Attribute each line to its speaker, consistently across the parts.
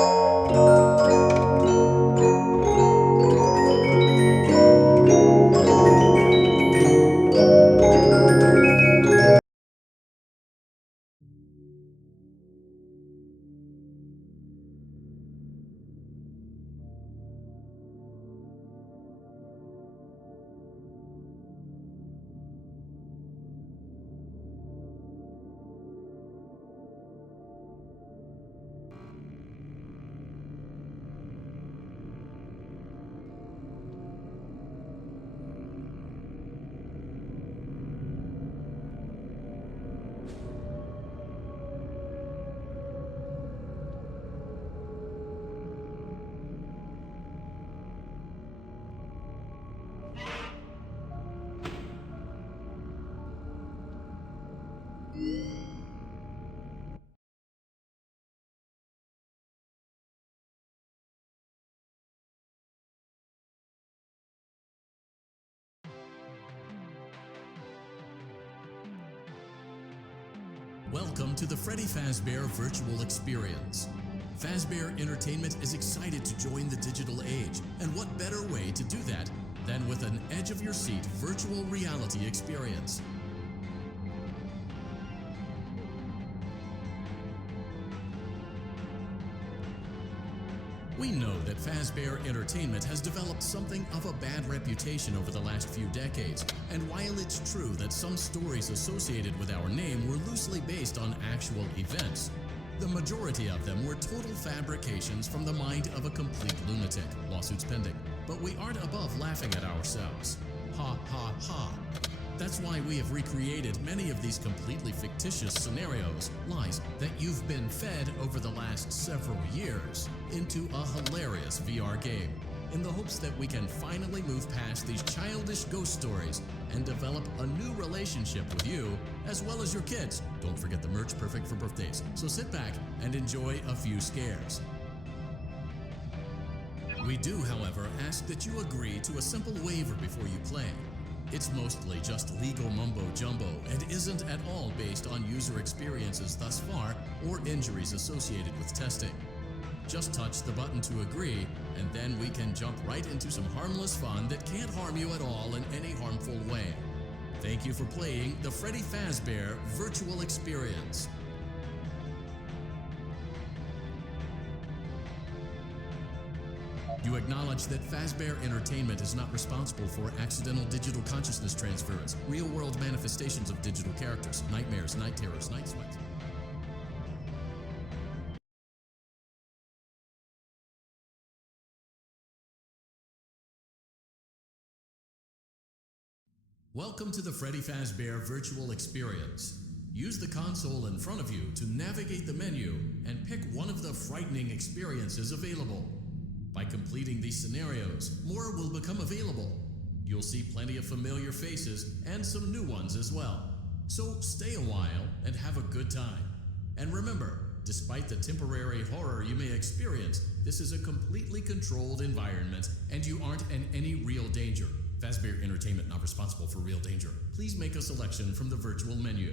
Speaker 1: Bye. Welcome to the Freddy Fazbear Virtual Experience. Fazbear Entertainment is excited to join the digital age, and what better way to do that than with an edge of your seat virtual reality experience? We know that Fazbear Entertainment has developed something of a bad reputation over the last few decades, and while it's true that some stories associated with our name were loosely based on actual events, the majority of them were total fabrications from the mind of a complete lunatic, lawsuits pending. But we aren't above laughing at ourselves. Ha ha ha. That's why we have recreated many of these completely fictitious scenarios, lies that you've been fed over the last several years, into a hilarious VR game, in the hopes that we can finally move past these childish ghost stories and develop a new relationship with you as well as your kids. Don't forget the merch perfect for birthdays. So sit back and enjoy a few scares. We do, however, ask that you agree to a simple waiver before you play. It's mostly just legal mumbo jumbo and isn't at all based on user experiences thus far or injuries associated with testing. Just touch the button to agree, and then we can jump right into some harmless fun that can't harm you at all in any harmful way. Thank you for playing the Freddy Fazbear Virtual Experience. You acknowledge that Fazbear Entertainment is not responsible for accidental digital consciousness transference, real world manifestations of digital characters, nightmares, night terrors, night sweats. Welcome to the Freddy Fazbear Virtual Experience. Use the console in front of you to navigate the menu and pick one of the frightening experiences available. By completing these scenarios, more will become available. You'll see plenty of familiar faces and some new ones as well. So stay a while and have a good time. And remember, despite the temporary horror you may experience, this is a completely controlled environment and you aren't in any real danger. Fazbear Entertainment not responsible for real danger. Please make a selection from the virtual menu.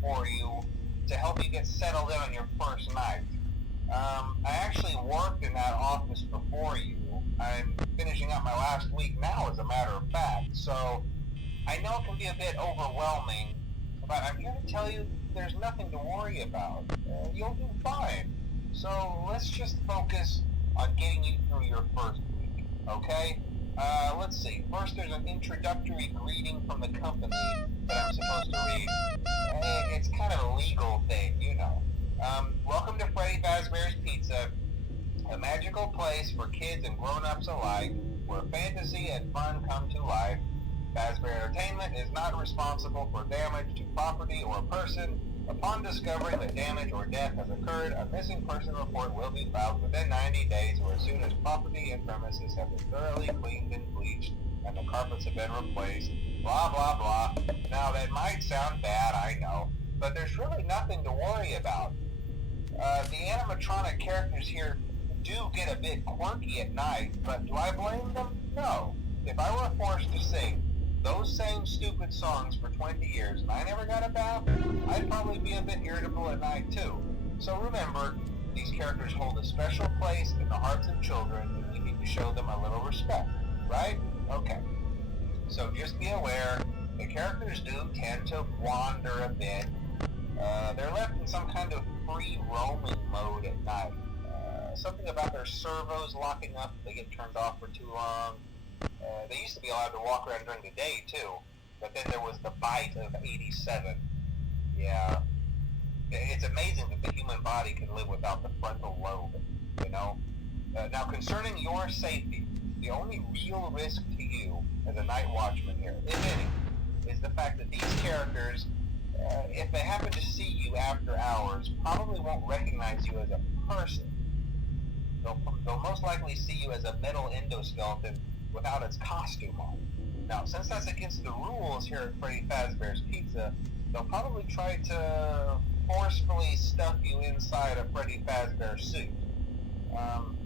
Speaker 2: For you to help you get settled in on your first night. Um, I actually worked in that office before you. I'm finishing up my last week now, as a matter of fact, so I know it can be a bit overwhelming, but I'm here to tell you there's nothing to worry about. Uh, you'll do fine. So let's just focus on getting you through your first week, okay? Uh, let's see. First, there's an introductory greeting from the company that I'm supposed to read. Eh, It's kind of a legal thing, you know. Um, welcome to Freddy Fazbear's Pizza, a magical place for kids and grown-ups alike, where fantasy and fun come to life. Fazbear Entertainment is not responsible for damage to property or person. Upon discovering that damage or death has occurred, a missing person report will be filed within 90 days or as soon as property and premises have been thoroughly cleaned and bleached and the carpets have been replaced. Blah, blah, blah. Now, that might sound bad, I know, but there's really nothing to worry about. Uh, the animatronic characters here do get a bit quirky at night, but do I blame them? No. If I were forced to sing those same stupid songs for 20 years and I never got a bath, I'd probably be a bit irritable at night too. So remember, these characters hold a special place in the hearts of children and we need to show them a little respect, right? Okay. So just be aware, the characters do tend to wander a bit. Uh, they're left in some kind of free roaming mode at night. Uh, something about their servos locking up if they get turned off for too long. Used to be allowed to walk around during the day too, but then there was the bite of 87. Yeah. It's amazing that the human body can live without the frontal lobe, you know? Uh, now, concerning your safety, the only real risk to you as a night watchman here, if any, is the fact that these characters, uh, if they happen to see you after hours, probably won't recognize you as a person. They'll, they'll most likely see you as a metal endoskeleton without its costume on. Now, since that's against the rules here at Freddy Fazbear's Pizza, they'll probably try to forcefully stuff you inside a Freddy Fazbear suit. Um,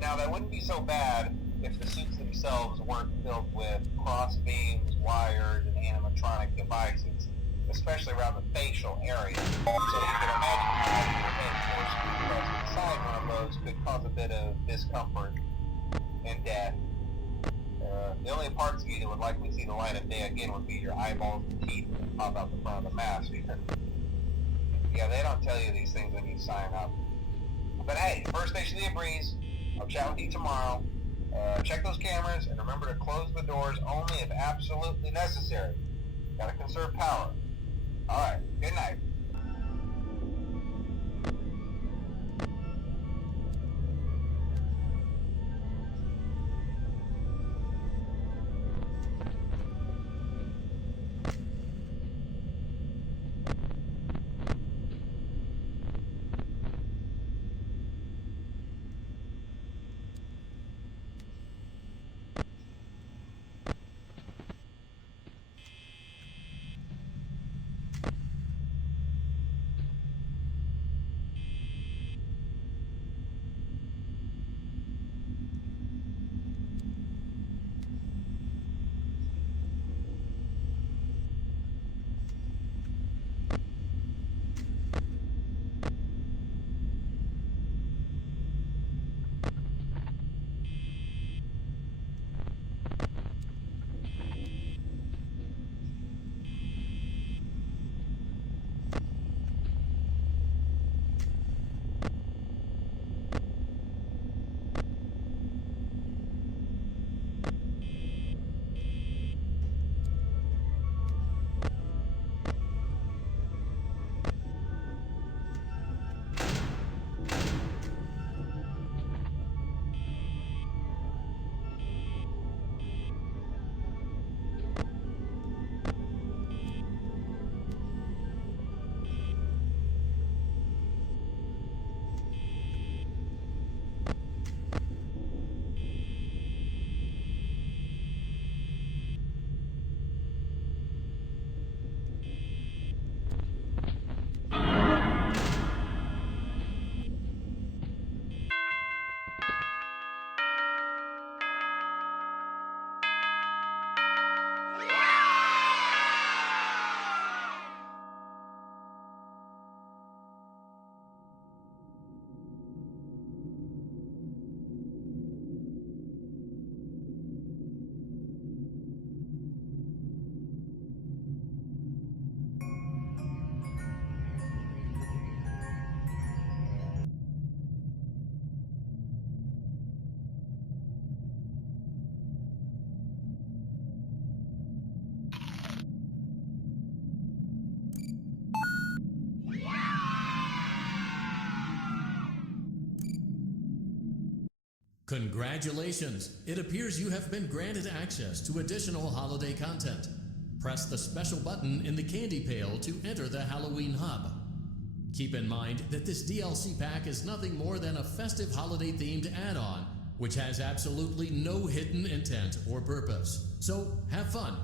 Speaker 2: now, that wouldn't be so bad if the suits themselves weren't filled with cross beams, wires, and animatronic devices, especially around the facial area. So you can imagine having your head pressed inside one of those could cause a bit of discomfort and death. The only parts of you that would likely see the light of day again would be your eyeballs and teeth pop out the front of the mask. Because, yeah, they don't tell you these things when you sign up. But hey, first station of the breeze. I'll chat with you tomorrow. Uh, check those cameras and remember to close the doors only if absolutely necessary. Gotta conserve power. Alright, good night.
Speaker 1: Congratulations! It appears you have been granted access to additional holiday content. Press the special button in the candy pail to enter the Halloween Hub. Keep in mind that this DLC pack is nothing more than a festive holiday themed add on, which has absolutely no hidden intent or purpose. So have fun!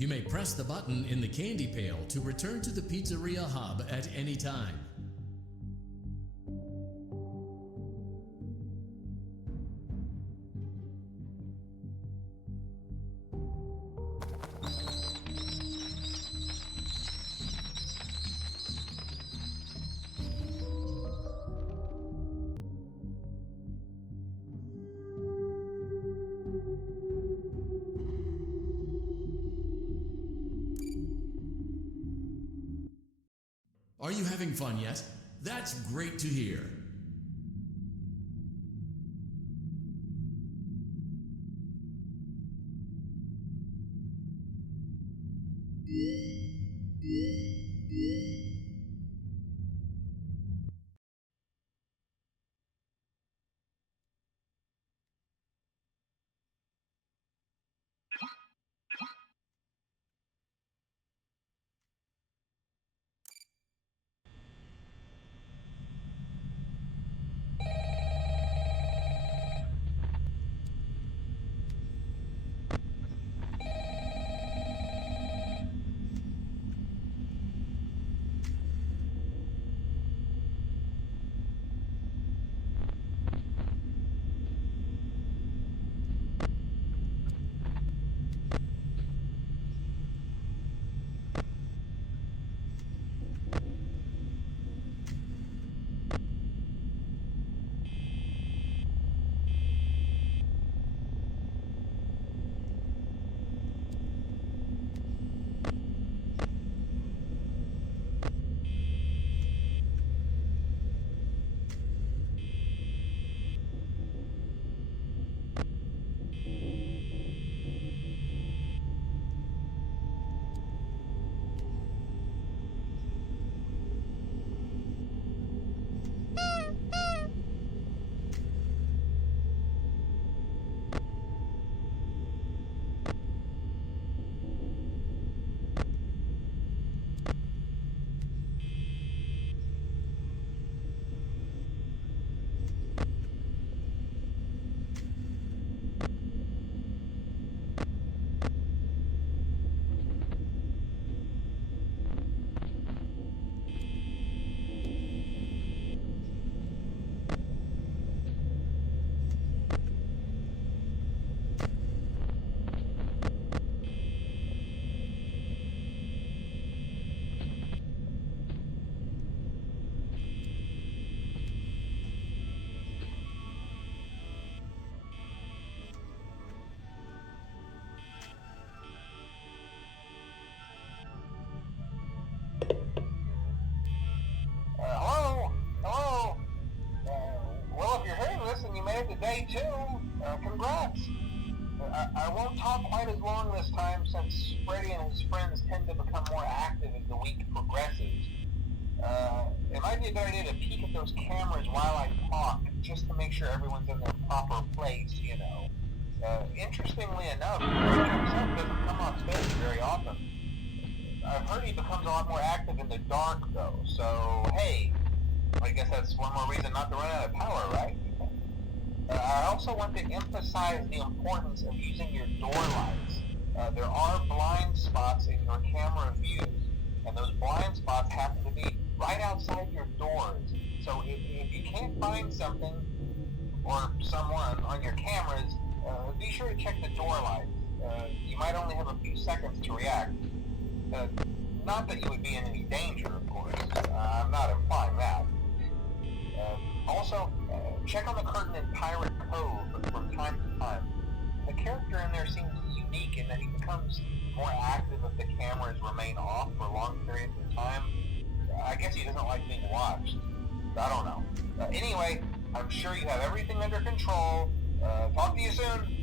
Speaker 1: You may press the button in the candy pail to return to the Pizzeria Hub at any time. Having fun yet? That's great to hear.
Speaker 2: 22. Uh, congrats. I, I, won't talk quite as long this time since Freddy and his friends tend to become more active as the week progresses. Uh, it might be a good idea to peek at those cameras while I talk, just to make sure everyone's in their proper place, you know. Uh, interestingly enough, Freddy himself doesn't come on stage very often. I've heard he becomes a lot more active in the dark, though, so hey, I guess that's one more reason not to run out of power, right? I also want to emphasize the importance of using your door lights. Uh, there are blind spots in your camera views, and those blind spots happen to be right outside your doors. So if, if you can't find something or someone on your cameras, uh, be sure to check the door lights. Uh, you might only have a few seconds to react. Uh, not that you would be in any danger, of course. Uh, I'm not implying that. Uh, also, Check on the curtain in Pirate Cove from time to time. The character in there seems unique in that he becomes more active if the cameras remain off for long periods of time. I guess he doesn't like being watched. I don't know. Uh, anyway, I'm sure you have everything under control. Uh, talk to you soon.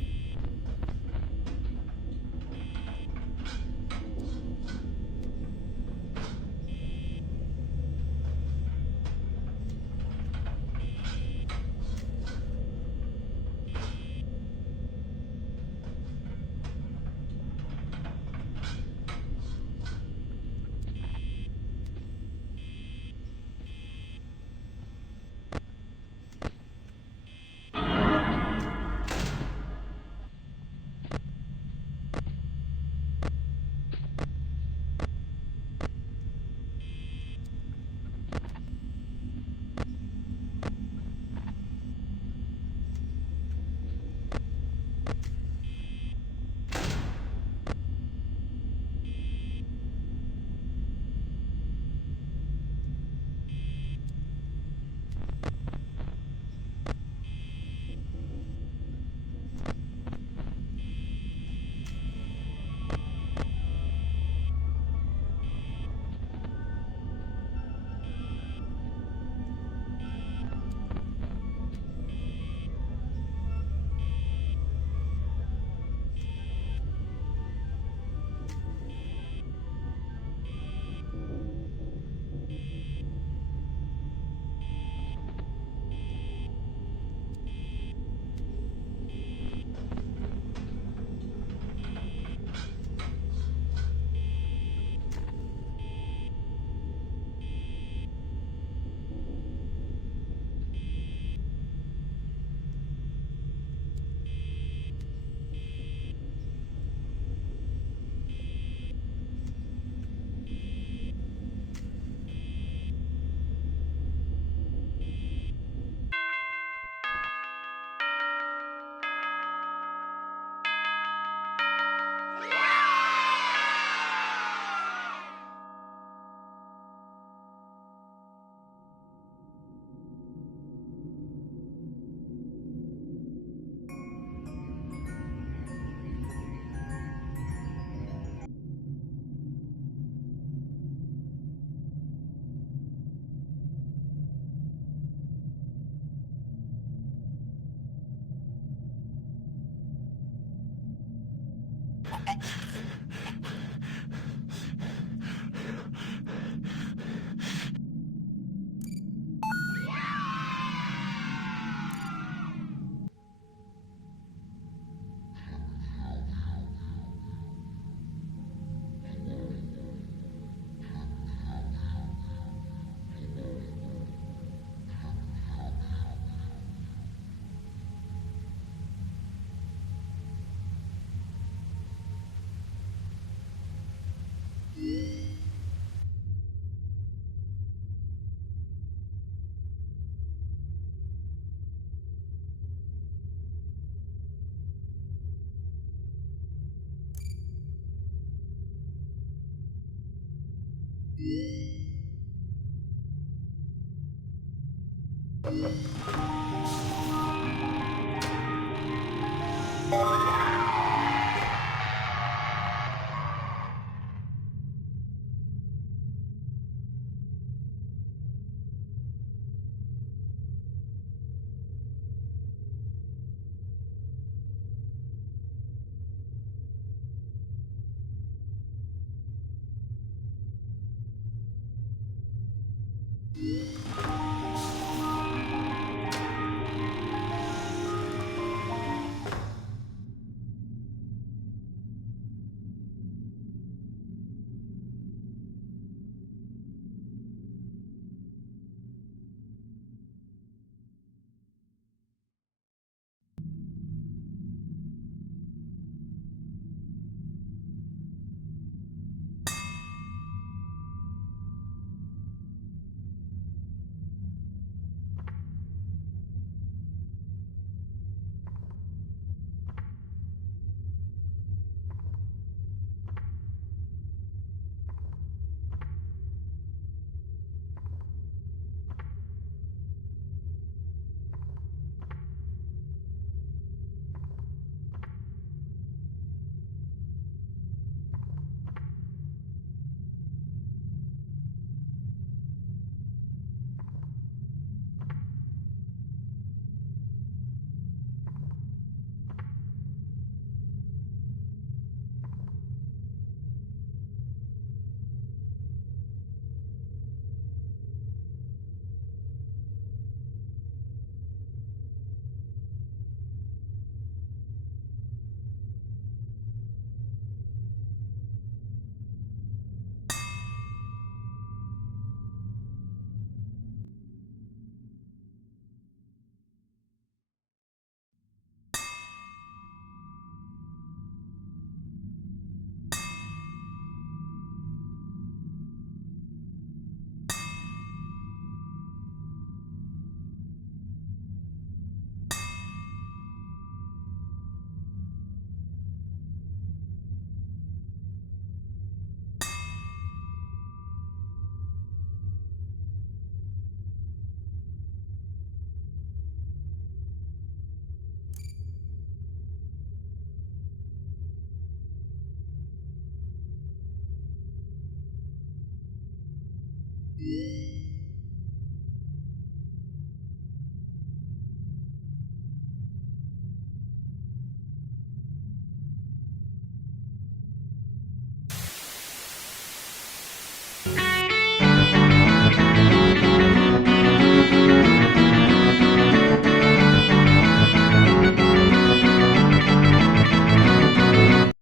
Speaker 2: Thank you.